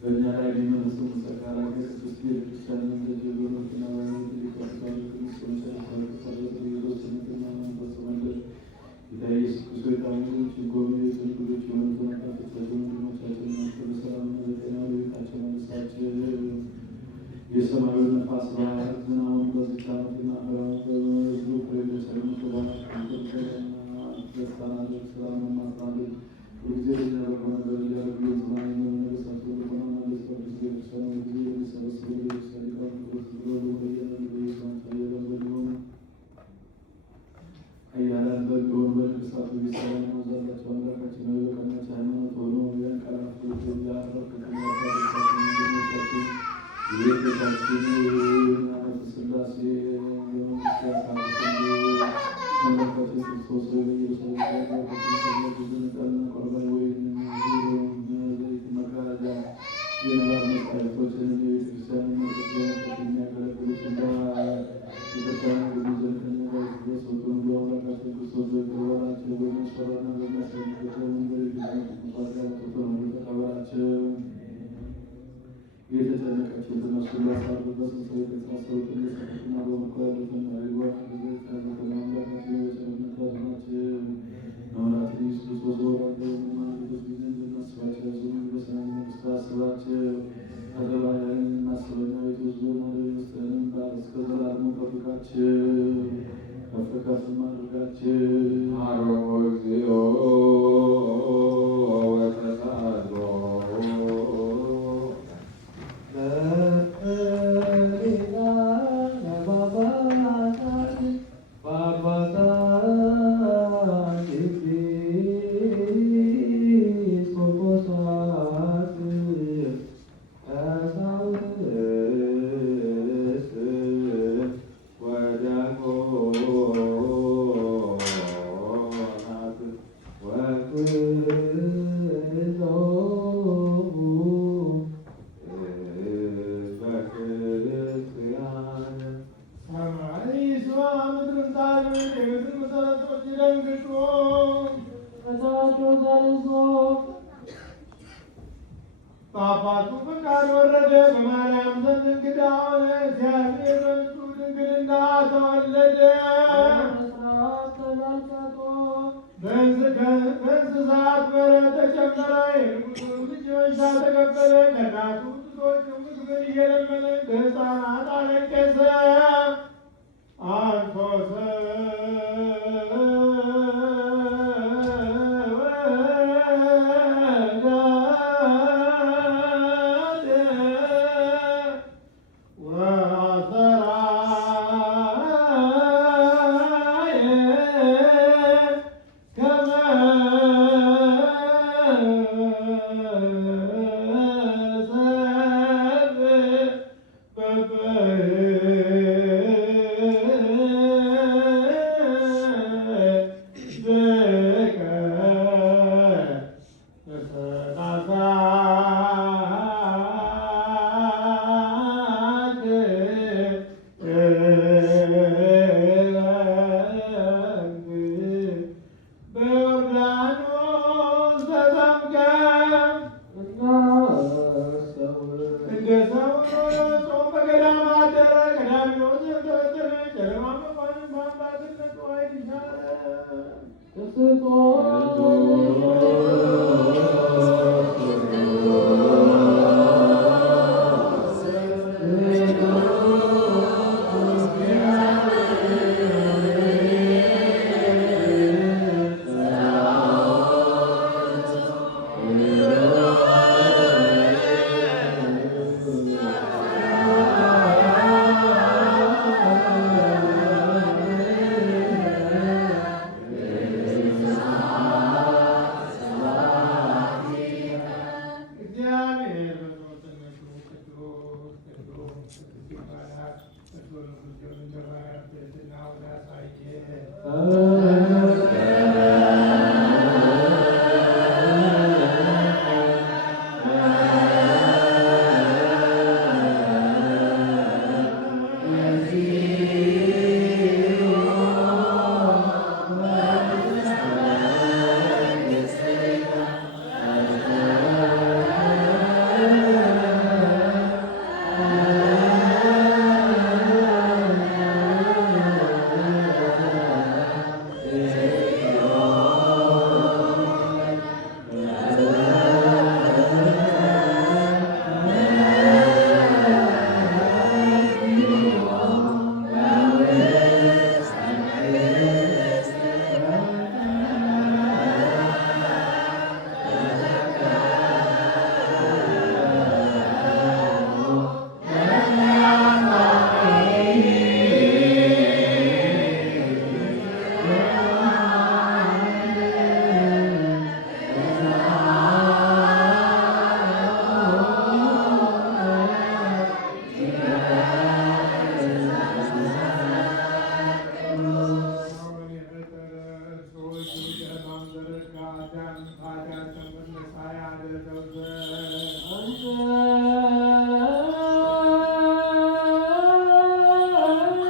በእኛ ላይ የሚመልሱ ሰካራዊ ቅዱስ ቤተክርስቲያን እንደጀበሮችና ባለቤት ሊቀርሳሉ ክርስቶስ ሰሩትና መንፈስ መንደር ጌታ ኢየሱስ ክርስቶስ የታመኑት ጎብኚዎች እንግዶች የሆኑትን አባቶቻችን ወንድሞቻችን ናቸው። በሰላምና በጤና በቤታቸው መልሳቸው። የሰማዩ ነፋስ ባህር ዝናቡን በዚች ዓመትና ፍሬውን በሕዝቡ ፍሬ በቸርነት ደስታናለን ሰላምን ማጽናለን ሁልጊዜ የሚያደርጉ ነገር እያደረጉ የዝማኔ ነገሥታቸው ልቦናና ለስቅዱስ ቤተክርስቲያን ጊዜ የሚሰበስቡ ቤተክርስቲያን ሊቃውንት ብሎ በየነን በየስማቸው እየለመዱ ኃያላን በሚሆኑ በነገሥታቱ ቢሰራን ማዛላቸው አምላካችን ሆይ በቀናች ሃይማኖት ሆኖ ያንቀላፉት ያረፍት አባቶቻችን ወንድሞቻችን የቤታችን አመት ሥላሴ የመንግስት ያሳረፍን አምላካችን ክርስቶስ ሆይ በኢየሩሳሌም ብዙንጠልና ቆርባን ወይም ዘይት መጋረጃ የንባብ መጻሕፍቶችን የቤተክርስቲያን መቅደስ በመንፈስ የሚያገለግሉት እንዳ ቤተክርስቲያን ግዙ ዘንድ ከእኛ ጋር ድረስ ወጡን ብሎ አምላካችን ክርስቶስ ሆይ ተቀበላቸው። በሚያስፈራና በሚያስደነግጥ መንገድ ጊዜ አውጥቶ ነው ተቀበላቸው። የተጨነቀችው የተነሱ ላሳርበት ሰው የተሳሰሩትን የሰጡትና በምርኮ ያሉትን ሪጓን ጊዜ አምላካችን በቸርነት ያድናቸው። ነውራትን ኢየሱስ ክርስቶስ ወራደ የምናምንበት ጊዜ እንድናስባቸው ያዙን በሰማይ መንግስት አስባቸው። አገባያን እናስበኛ ቤት ውስጥ ወደ መስጠንም እስከ ዘላለሙ ጠብቃቸው። ከፍ ከፍም አድርጋቸው። አሮሞ እግዚኦ ወተሳሎ ጳጳሱ ፈቃድ ወረደ። በማርያም ዘንድ እንግዳ ሆነ። እግዚአብሔር በእርሱ ድንግልና ተወለደ። በእንስሳት በረት ተጨመረ። የንጉሡ ልጅ መንሻ ተቀበለ። ከእናቱ ጡቶች ምግብን እየለመነ እንደ ሕፃናት አለቀሰ። አንሶሰ ጨለማውን ዘረጋ አዳም ኃጢአት ተመለሳ ያደረገው ዘንድ